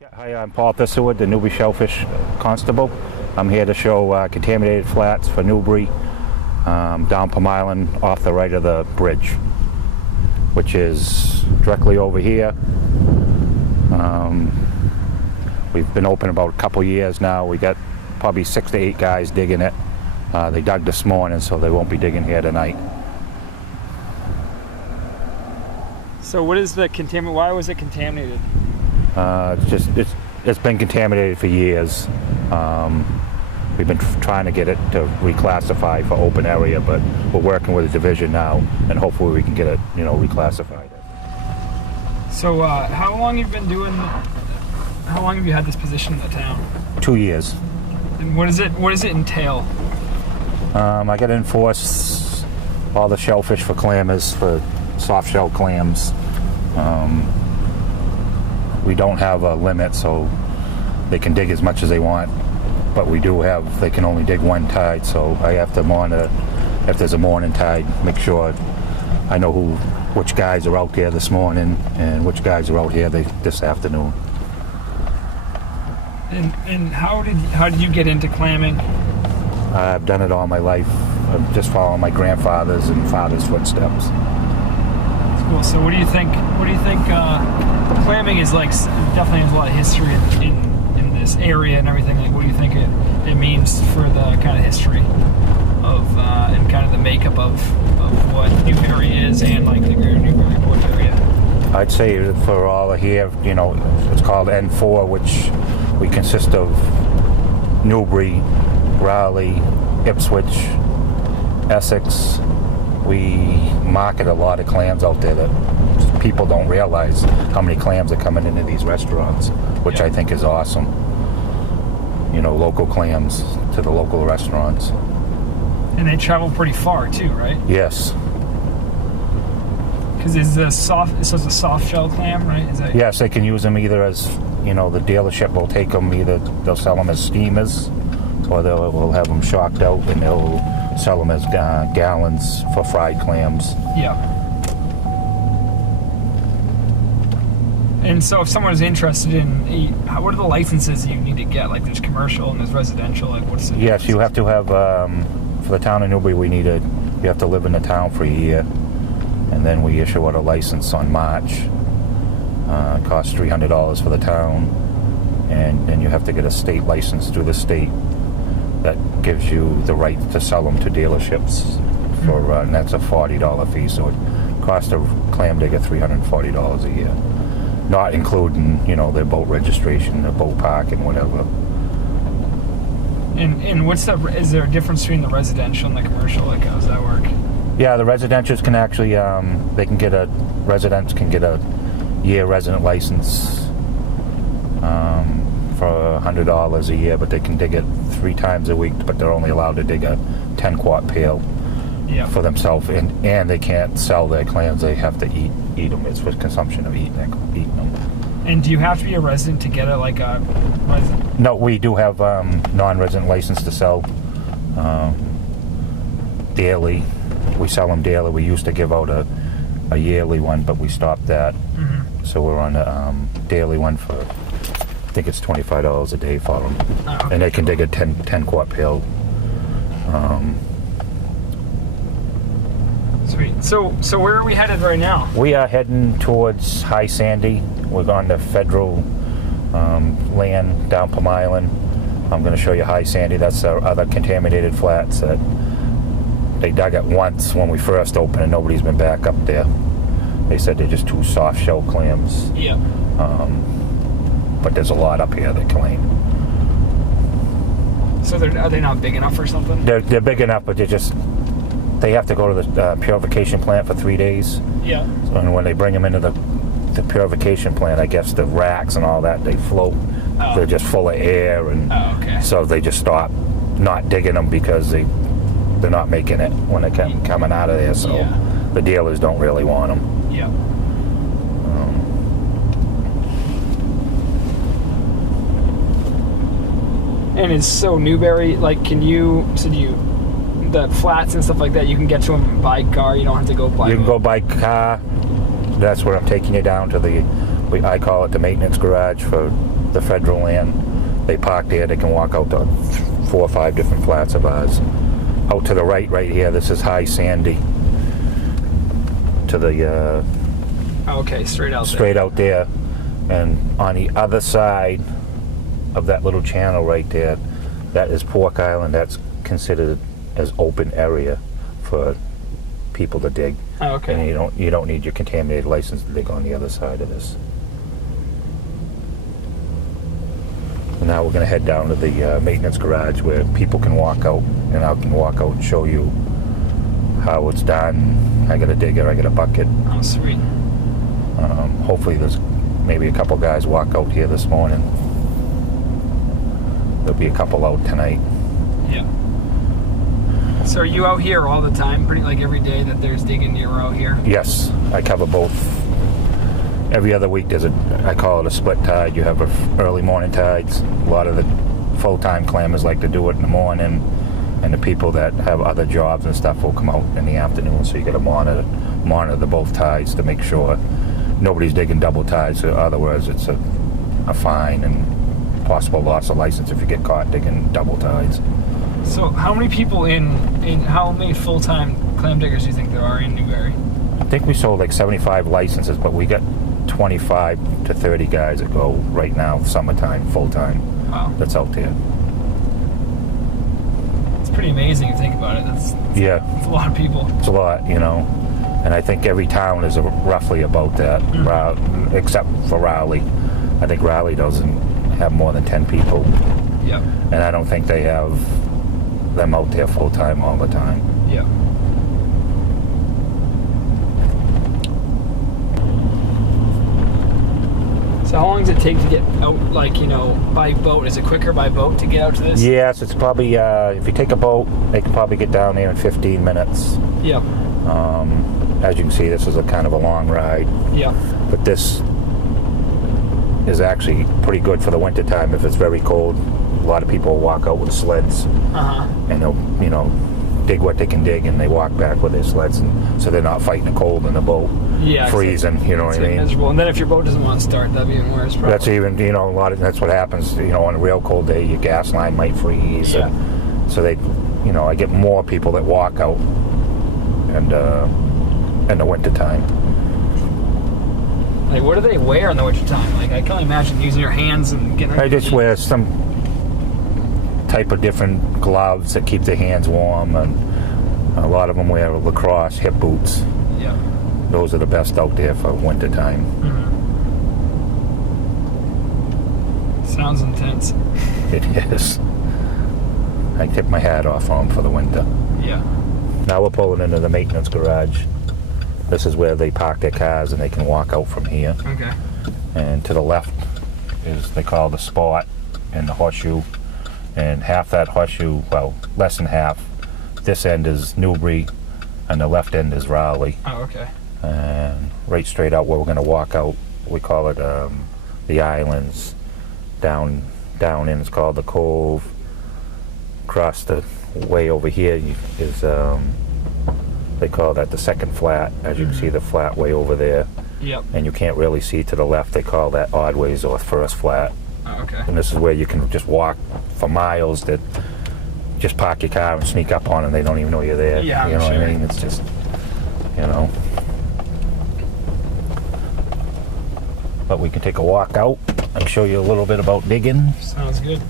Yeah, hi, I'm Paul Thistlewood, the Newbury Shellfish Constable. I'm here to show contaminated flats for Newbury down Plum Island off the right of the bridge, which is directly over here. We've been open about a couple years now. We got probably 6 to 8 guys digging it. They dug this morning, so they won't be digging here tonight. So what is the contaminant? Why was it contaminated? It's been contaminated for years. We've been trying to get it to reclassify for open area, but we're working with the division now, and hopefully we can get it, reclassified. So how long have you been doing? How long have you had this position in the town? 2 years. And what does it entail? I got to enforce all the shellfish for clammers, for soft shell clams. We don't have a limit, so they can dig as much as they want, but they can only dig one tide, so I have to monitor if there's a morning tide, make sure I know which guys are out there this morning and which guys are out here this afternoon. And how did you get into clamming? I've done it all my life. I'm just following my grandfather's and father's footsteps. That's cool. So what do you think? Clamming is like definitely has a lot of history in this area and everything. Like, what do you think it means for the kind of history of and kind of the makeup of what Newbury is and like the greater Newburyport area? I'd say for all of here, it's called N4, which we consist of Newbury, Raleigh, Ipswich, Essex. We market a lot of clams out there that people don't realize how many clams are coming into these restaurants, which I think is awesome. Local clams to the local restaurants. And they travel pretty far too, right? Yes. Because it's a soft shell clam, right? Yes, they can use them either as, the dealership will take them, either they'll sell them as steamers, or we'll have them shocked out and they'll sell them as gallons for fried clams. Yeah. And so if someone is interested in, what are the licenses you need to get? Like there's commercial and there's residential, like what's the Yes, you have to have, for the town of Newbury, you have to live in the town for a year, and then we issue out a license on March. It costs $300 for the town, and then you have to get a state license through the state that gives you the right to sell them to dealerships and that's a $40 fee, so it costs a clam digger $340 a year, not including their boat registration, their boat park, and whatever. And is there a difference between the residential and the commercial? Like, how does that work? Yeah, the residentials can actually residents can get a year resident license for $100 a year, but they can dig it 3 times a week, but they're only allowed to dig a 10-quart pail for themselves, and they can't sell their clams. They have to eat them. It's for consumption of eating them. And do you have to be a resident to get a resident? No, we do have non-resident license to sell daily. We sell them daily. We used to give out a yearly one, but we stopped that. Mm-hmm. So we're on a daily one for, I think it's $25 a day for them. Oh, okay. And they can dig a 10-quart pail. Sweet. So where are we headed right now? We are heading towards High Sandy. We're going to federal land down Plum Island. I'm going to show you High Sandy. That's our other contaminated flats that they dug it once when we first opened, and nobody's been back up there. They said they're just too soft shell clams. Yeah. But there's a lot up here, they claim. So are they not big enough or something? They're big enough, but they have to go to the purification plant for 3 days. Yeah. And when they bring them into the purification plant, I guess the racks and all that, they float. Oh. They're just full of air, and so they just stop not digging them because they're not making it when they're coming out of there. So the dealers don't really want them. Yeah. And is so Newbury, like, the flats and stuff like that, you can get to them by car, you don't have to go by You can go by car. That's where I'm taking you down to I call it the maintenance garage for the federal land. They park there, they can walk out to 4 or 5 different flats of ours. Out to the right here, this is High Sandy. To the okay, straight out there. And on the other side of that little channel right there, that is Pork Island. That's considered as open area for people to dig. Oh, okay. And you don't need your contaminated license to dig on the other side of this. And now we're going to head down to the maintenance garage where people can walk out, and I can walk out and show you how it's done. I got a digger, I got a bucket. Oh, sweet. Hopefully there's maybe a couple guys walk out here this morning. There'll be a couple out tonight. Yeah. So are you out here all the time? Pretty like every day that there's digging, you're out here? Yes, I cover both. Every other week there's I call it a split tide. You have early morning tides. A lot of the full-time clammers like to do it in the morning, and the people that have other jobs and stuff will come out in the afternoon. So you got to monitor the both tides to make sure nobody's digging double tides. So otherwise, it's a fine and possible loss of license if you get caught digging double tides. So how many people how many full-time clam diggers do you think there are in Newbury? I think we sold like 75 licenses, but we got 25 to 30 guys that go right now, summertime, full-time. Wow. That's out there. It's pretty amazing if you think about it. That's a lot of people. It's a lot, you know. And I think every town is roughly about that, except for Raleigh. I think Raleigh doesn't have more than 10 people. Yeah. And I don't think they have them out there full-time all the time. Yeah. So how long does it take to get out, like, by boat? Is it quicker by boat to get out to this? Yes, it's probably, if you take a boat, they can probably get down there in 15 minutes. Yeah. As you can see, this is a kind of a long ride. Yeah. But this is actually pretty good for the winter time if it's very cold. A lot of people walk out with sleds, and they'll, dig what they can dig, and they walk back with their sleds, and so they're not fighting the cold in the boat. Yeah, freezing. You know what I mean? Miserable. And then if your boat doesn't want to start, that'd be even worse. Probably. That's even that's what happens. On a real cold day, your gas line might freeze. Yeah. So they, I get more people that walk out, and in the winter time. Like, what do they wear in the winter time? Like, I can't imagine using your hands and getting. I just wear some type of different gloves that keep their hands warm, and a lot of them wear lacrosse hip boots. Yeah. Those are the best out there for winter time. Sounds intense. It is. I tip my hat off on them for the winter. Yeah. Now we're pulling into the maintenance garage. This is where they park their cars, and they can walk out from here. Okay. And to the left is, they call the Spot and the Horseshoe. And half that horseshoe, well, less than half, this end is Newbury, and the left end is Raleigh. Oh, okay. And right straight out where we're going to walk out, we call it the Islands. Down in, it's called the Cove. Across the way over here is, they call that the second flat. As you can see, the flat way over there. Yep. And you can't really see to the left. They call that Oddways or first flat. Oh, okay. And this is where you can just walk for miles, that just park your car and sneak up on, and they don't even know you're there. Yeah, you know sure. what I mean? It's just, But we can take a walk out and show you a little bit about digging. Sounds good.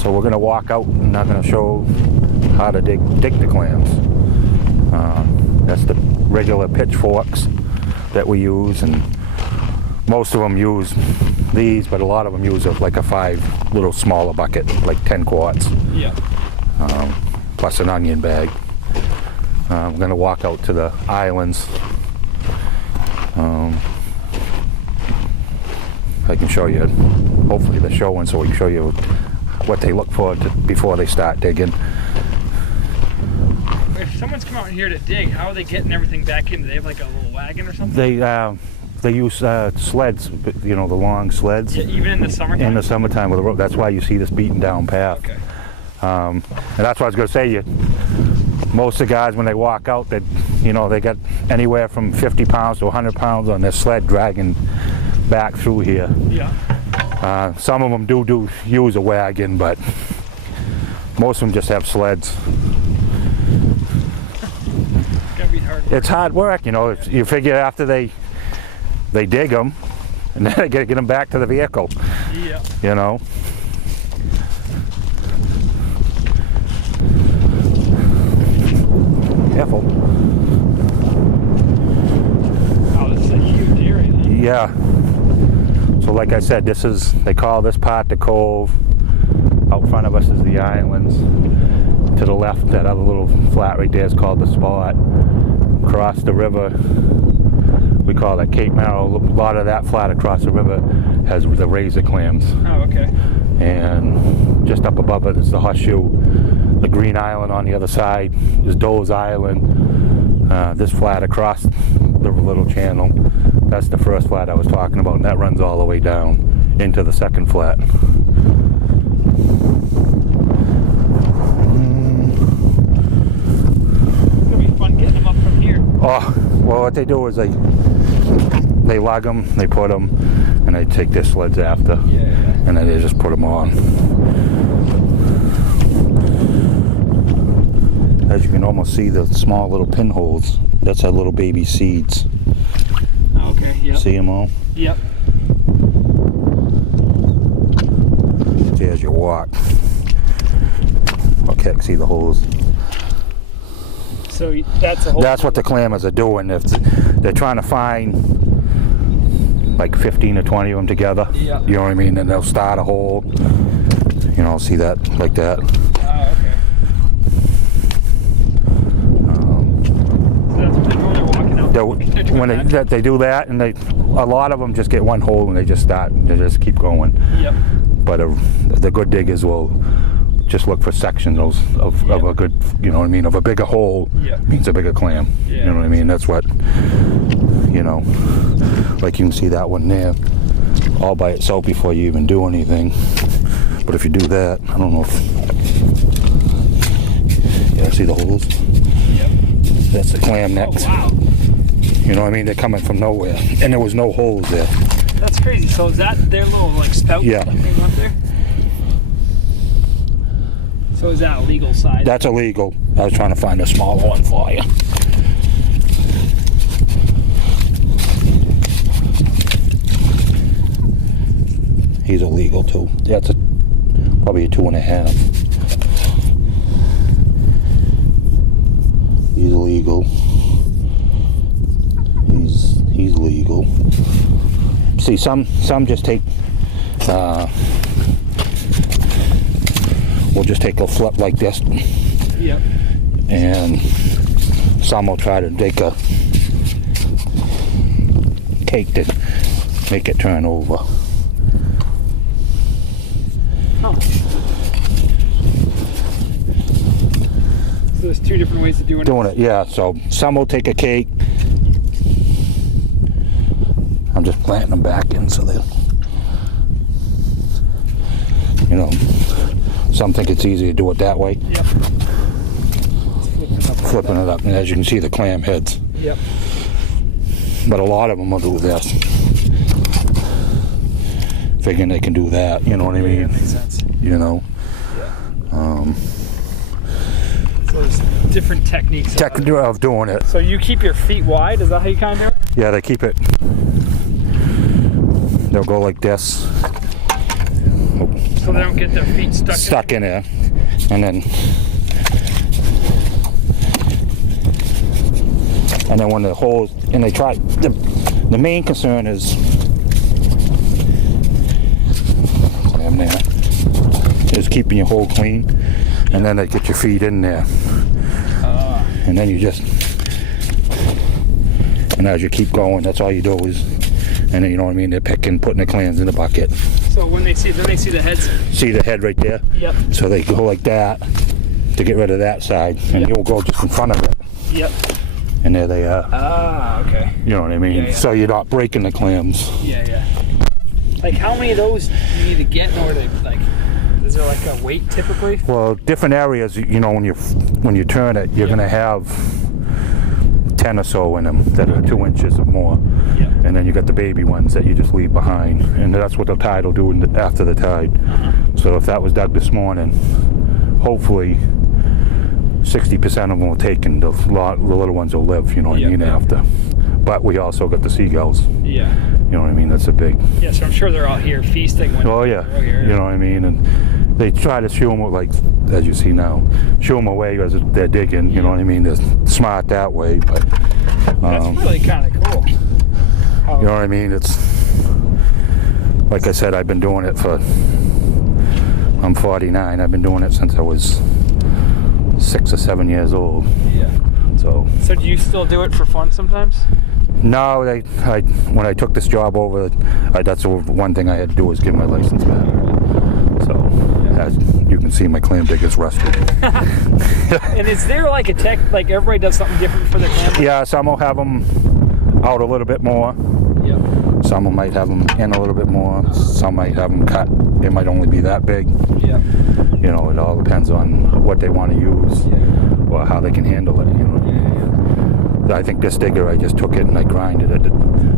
So we're going to walk out, and I'm going to show how to dig the clams. That's the regular pitchforks that we use, and most of them use these, but a lot of them use like a 5 little smaller bucket, like 10 quarts. Yeah. Plus an onion bag. I'm going to walk out to the islands. I can show you, hopefully they're showing, so we can show you what they look for before they start digging. If someone's come out here to dig, how are they getting everything back in? Do they have like a little wagon or something? They use sleds, the long sleds. Yeah, even in the summertime? In the summertime with the rope. That's why you see this beaten down path. Okay. And that's what I was going to say. most of the guys, when they walk out, they got anywhere from 50 pounds to 100 pounds on their sled dragging back through here. Yeah. Some of them do use a wagon, but most of them just have sleds. It's gotta be hard work. It's hard work, You figure after they dig them, and then they gotta get them back to the vehicle. Yeah. Careful. Oh, this is a huge area, huh? Yeah. So like I said, they call this part the cove. Out front of us is the islands. To the left, that other little flat right there is called the Spot. Across the river, we call it Cape Marrow. A lot of that flat across the river has the razor clams. Oh, okay. And just up above it is the Horseshoe. The Green Island on the other side is Dole's Island. This flat across the little channel, that's the first flat I was talking about, and that runs all the way down into the second flat. It's gonna be fun getting them up from here. Oh, well, what they do is they lug them, they put them, and they take their sleds after, and then they just put them on. As you can almost see, the small little pinholes, that's our little baby seeds. Okay, yep. See them all? Yep. See as you walk. Okay, see the holes. So that's a whole... That's what the clammers are doing. They're trying to find like 15 or 20 of them together. Yeah. You know what I mean? And they'll start a hole. See that, like that. Oh, okay. So that's what they're doing, they're walking out. When they do that, and a lot of them just get one hole and they just keep going. Yep. But the good diggers will just look for sections of a good, of a bigger hole. Means a bigger clam. Yeah. You know what I mean? That's what, like you can see that one there all by itself before you even do anything. But if you do that, I don't know if, see the holes? Yep. That's the clam necks. Oh, wow. You know what I mean? They're coming from nowhere. And there was no holes there. That's crazy. So is that their little spout? Yeah. That came up there? So is that a legal size? That's illegal. I was trying to find a smaller one for you. He's illegal too. That's probably a 2.5. He's illegal. He's legal. See, some just take. We'll just take a flip like this. Yep. And some will try to take a cake to make it turn over. Huh. So there's two different ways of doing it. Yeah. So some will take a cake. I'm just planting them back in so they, some think it's easy to do it that way. Yep. Flipping it up, and as you can see, the clam heads. Yep. But a lot of them will do this, figuring they can do that. You know what I mean? Yeah, makes sense. Yeah. So there's different techniques of doing it. So you keep your feet wide? Is that how you kind of do it? Yeah, they keep it. They'll go like this. So they don't get their feet stuck in there. And then when the holes, and they try, the main concern is, is keeping your hole clean, and then they get your feet in there. And then you just, and as you keep going, that's all you do is, and then you know what I mean, they're putting the clams in the bucket. So when they see the heads? See the head right there? Yep. So they go like that to get rid of that side, and you'll go just in front of it. Yep. And there they are. Ah, okay. You know what I mean? Yeah. So you're not breaking the clams. Yeah. Like how many of those do you need to get in order to, like, Is there like a weight typically? Well, different areas, you know, when you turn it, you're going to have 10 or so in them that are 2 inches or more. Yeah. And then you got the baby ones that you just leave behind. And that's what the tide will do after the tide. So if that was dug this morning, hopefully 60% of them will take and the little ones will live, you know what I mean, after. But we also got the seagulls. Yeah. You know what I mean? That's a big... Yeah, so I'm sure they're out here feasting. Oh, yeah. You know what I mean? And they try to shoo them, like, as you see now, shoo them away as they're digging, you know what I mean? They're smart that way, but... That's really kind of cool. You know what I mean? It's... Like I said, I've been doing it for... I'm 49. I've been doing it since I was 6 or 7 years old. Yeah. So do you still do it for fun sometimes? No, when I took this job over, that's the one thing I had to do was give my license back. So, as you can see, my clam digger's rusted. And is there like a tech, like everybody does something different for their clam? Yeah, some will have them out a little bit more. Yep. Some might have them in a little bit more. Some might have them cut. It might only be that big. Yeah. You know, it all depends on what they want to use or how they can handle it, you know. I think this digger, I just took it and I grinded it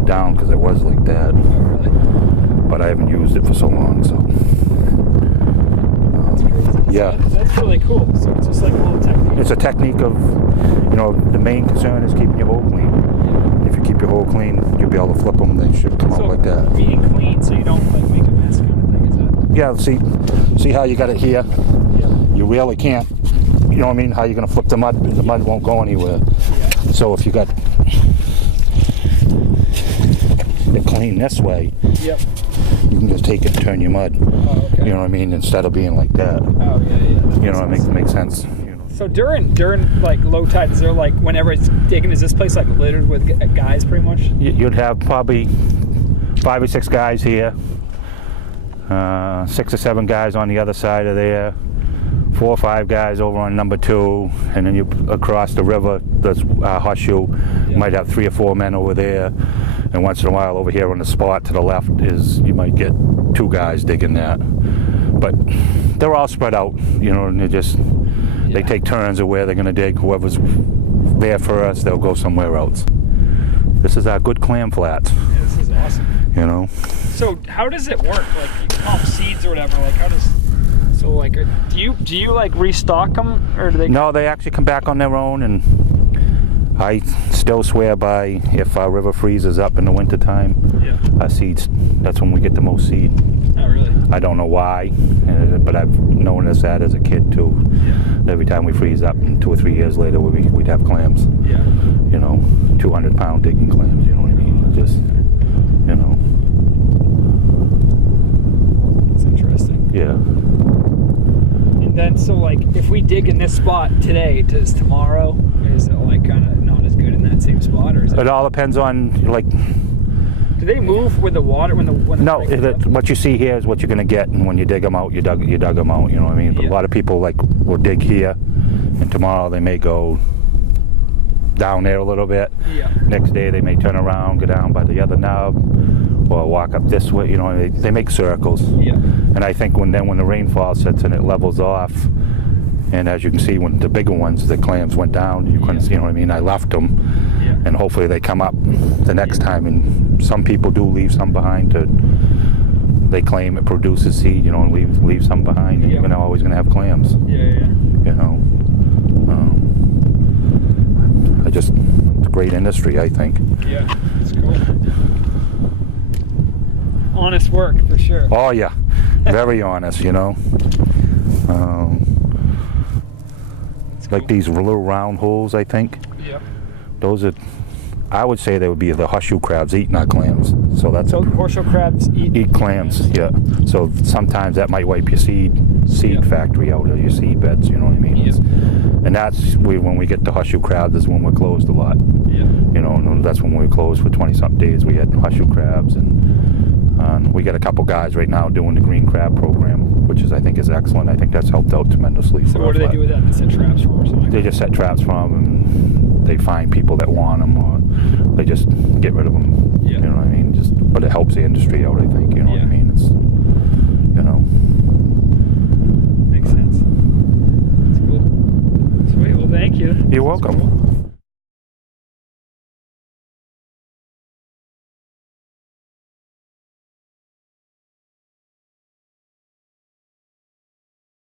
down because it was like that. Oh, really? But I haven't used it for so long, so. That's crazy. Yeah. So that's really cool. So it's just like a little technique. It's a technique of, you know, the main concern is keeping your hole clean. If you keep your hole clean, you'll be able to flip them. They should come out like that. Being clean so you don't like make a mess kind of thing, is that? Yeah, see how you got it here? Yeah. You really can't, you know what I mean? How you're going to flip the mud won't go anywhere. Yeah. So if you got it clean this way, yep. you can just take it and turn your mud. Oh, okay. You know what I mean? Instead of being like that. Oh, yeah. You know, it makes sense. You know. So during like low tide, is there like whenever it's digging, is this place like littered with guys pretty much? You'd have probably 5 or 6 guys here, 6 or 7 guys on the other side of there, 4 or 5 guys over on number 2, and then you across the river, that's Horseshoe, you might have 3 or 4 men over there, and once in a while over here on the spot to the left is, you might get 2 guys digging that. But they're all spread out, you know, and they take turns of where they're going to dig. Whoever's there first, they'll go somewhere else. This is our good clam flats. Yeah, this is awesome. You know? So how does it work? Like you pump seeds or whatever, like how does... So like, do you like restock them, or do they? No, they actually come back on their own, and I still swear by if our river freezes up in the wintertime, our seeds, that's when we get the most seed. Oh, really? I don't know why, but I've known this that as a kid too. Yeah. Every time we freeze up, 2 or 3 years later, we'd have clams. Yeah. You know, 200-pound digging clams. You know what I mean? Just, you know. It's interesting. Yeah. Then so like if we dig in this spot today, does tomorrow, is it like kind of not as good in that same spot, or is it? It all depends on like. Do they move with the water when the No, what you see here is what you're going to get, and when you dig them out, you dug them out. You know what I mean? But a lot of people like will dig here, and tomorrow they may go down there a little bit. Yeah. Next day they may turn around, go down by the other nub, or walk up this way. You know, they make circles. Yeah. And I think when the rainfall sets and it levels off, and as you can see, when the bigger ones, the clams went down, you couldn't, you know what I mean? I left them, and hopefully they come up the next time. And some people do leave some behind they claim it produces seed, you know, and leave some behind, and you're always going to have clams. Yeah. You know, it's a great industry, I think. Yeah, it's cool. Honest work for sure. Oh yeah, very honest, you know. Like these little round holes, I think. Yep. Those are, I would say they would be the horseshoe crabs eating our clams. So that's horseshoe crabs eat clams, yeah. So sometimes that might wipe your seed factory out of your seed beds, you know what I mean? Yeah. And that's when we get the horseshoe crabs is when we're closed a lot. Yeah. You know, and that's when we were closed for 20-something days. We had horseshoe crabs, and we got a couple guys right now doing the green crab program, which I think is excellent. I think that's helped out tremendously. So what do they do with that? They set traps for them or something? They just set traps for them, and they find people that want them, or they just get rid of them. Yeah. You know what I mean? But it helps the industry out, I think. You know what I mean? It's, you know. you. You're welcome.